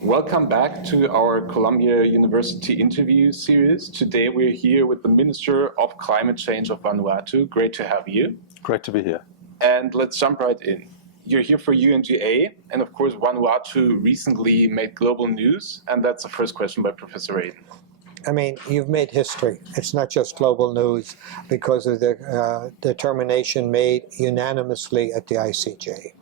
Welcome back to our Columbia University interview series. Today we're here with the Minister of Climate Change of Vanuatu. Great to have you. Great to be here. And let's jump right in. You're here for UNGA, and of course Vanuatu recently made global news, and that's the first question by Professor Radon. I mean, you've made history. It's not just global news because of the determination made unanimously at the ICJ.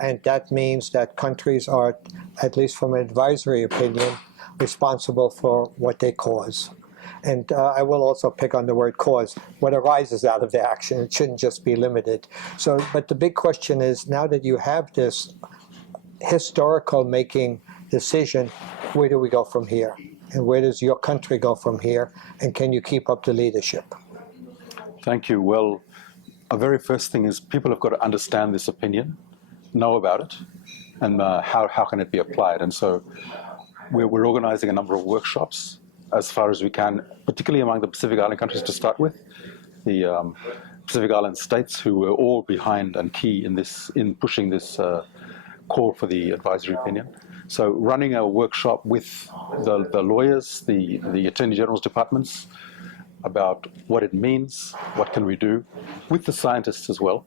And that means that countries are, at least from an advisory opinion, responsible for what they cause. And I will also pick on the word cause, what arises out of the action. It shouldn't just be limited. So, but the big question is, now that you have this historical making decision, where do we go from here? And where does your country go from here? And can you keep up the leadership? Thank you. Well, a very first thing is people have got to understand this opinion, know about it, and how can it be applied. And so we're organizing a number of workshops as far as we can, particularly among the Pacific Island countries to start with. The Pacific Island states who were all behind and key in pushing this call for the advisory opinion. So running a workshop with the lawyers, the Attorney General's departments, about what it means, what can we do, with the scientists as well.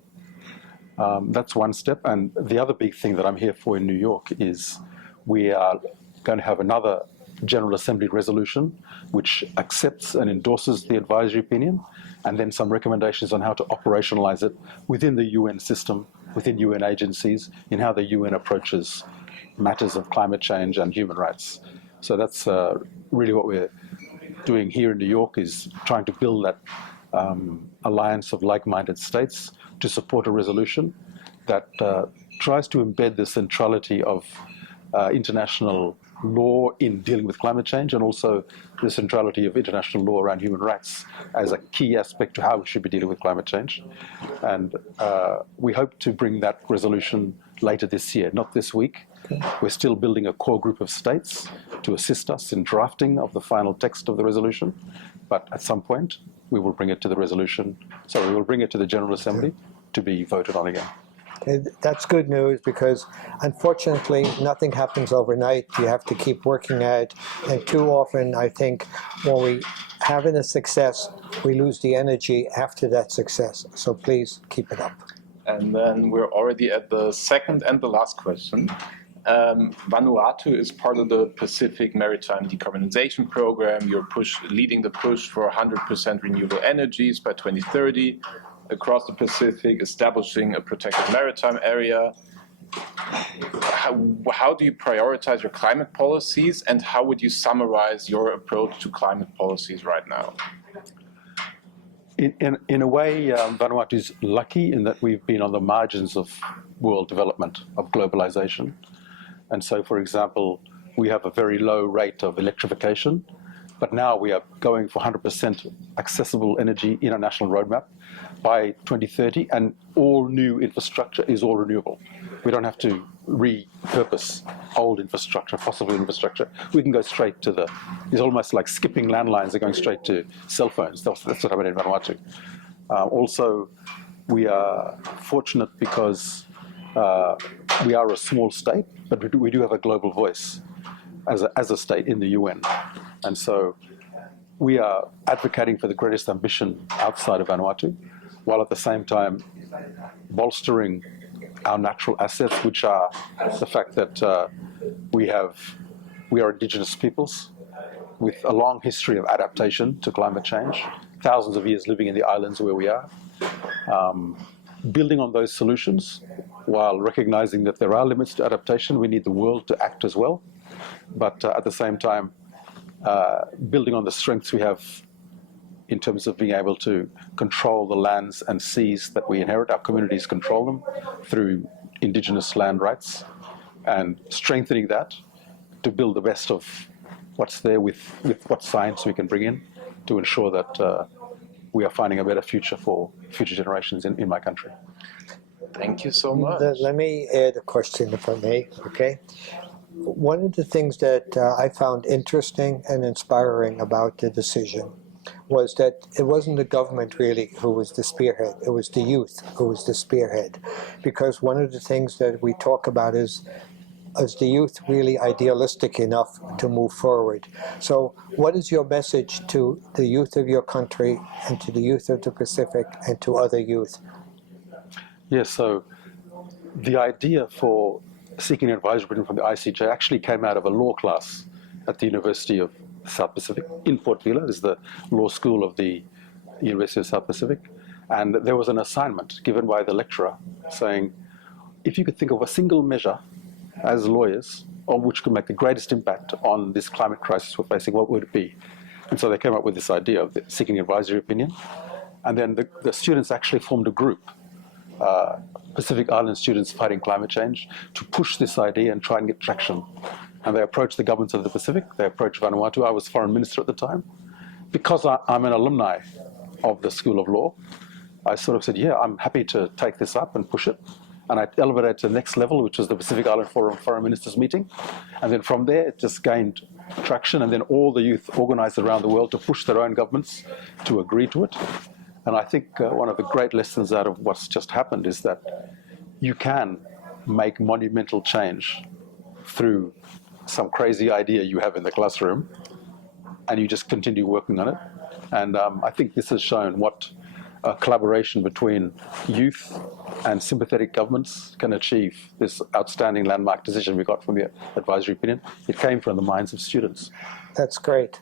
That's one step. And the other big thing that I'm here for in New York is we are going to have another General Assembly resolution which accepts and endorses the advisory opinion, and then some recommendations on how to operationalize it within the UN system, within UN agencies, in how the UN approaches matters of climate change and human rights. So that's really what we're doing here in New York, is trying to build that alliance of like-minded states to support a resolution that tries to embed the centrality of international law in dealing with climate change, and also the centrality of international law around human rights as a key aspect to how we should be dealing with climate change. And we hope to bring that resolution later this year, not this week. We're still building a core group of states to assist us in drafting of the final text of the resolution, but at some point we will bring it to the resolution. So we will bring it to the General Assembly to be voted on again. That's good news, because unfortunately nothing happens overnight. You have to keep working at it, and too often I think when we have a success, we lose the energy after that success. So please keep it up. And then we're already at the second and the last question. Vanuatu is part of the Pacific Maritime Decarbonization Program. You're leading the push for 100% renewable energies by 2030 across the Pacific, establishing a protected maritime area. How do you prioritize your climate policies, and how would you summarize your approach to climate policies right now? In a way, Vanuatu is lucky in that we've been on the margins of world development, of globalization. And so, for example, we have a very low rate of electrification, but now we are going for 100% accessible energy in our national roadmap by 2030, and all new infrastructure is all renewable. We don't have to repurpose old infrastructure, fossil fuel infrastructure. We can go straight to it's almost like skipping landlines and going straight to cell phones. That's what happened in Vanuatu. Also, we are fortunate because we are a small state, but we do have a global voice as a state in the UN. And so we are advocating for the greatest ambition outside of Vanuatu, while at the same time bolstering our natural assets, which are the fact that we are indigenous peoples with a long history of adaptation to climate change, thousands of years living in the islands where we are, building on those solutions while recognizing that there are limits to adaptation. We need the world to act as well, but at the same time building on the strengths we have in terms of being able to control the lands and seas that we inherit. Our communities control them through indigenous land rights, and strengthening that to build the best of what's there with what science we can bring in to ensure that we are finding a better future for future generations in my country. Thank you so much. Let me add a question, if I may, okay? One of the things that I found interesting and inspiring about the decision was that it wasn't the government really who was the spearhead, it was the youth who was the spearhead. Because one of the things that we talk about is is the youth really idealistic enough to move forward? So what is your message to the youth of your country and to the youth of the Pacific and to other youth? Yes, so the idea for seeking advisory opinion from the ICJ actually came out of a law class at the University of South Pacific in Port Vila. This is the law school of the University of South Pacific. And there was an assignment given by the lecturer saying, if you could think of a single measure as lawyers on which could make the greatest impact on this climate crisis we're facing, what would it be? And so they came up with this idea of seeking advisory opinion. And then the students actually formed a group, Pacific Island students fighting climate change, to push this idea and try and get traction. And they approached the governments of the Pacific, they approached Vanuatu. I was foreign minister at the time. Because I'm an alumni of the School of Law, I sort of said, yeah, I'm happy to take this up and push it. And I elevated it to the next level, which was the Pacific Island Forum Foreign Ministers meeting. And then from there, it just gained traction. And then all the youth organized around the world to push their own governments to agree to it. And I think one of the great lessons out of what's just happened is that you can make monumental change through some crazy idea you have in the classroom, and you just continue working on it. And I think this has shown what a collaboration between youth and sympathetic governments can achieve. This outstanding landmark decision we got from the advisory opinion, it came from the minds of students. That's great.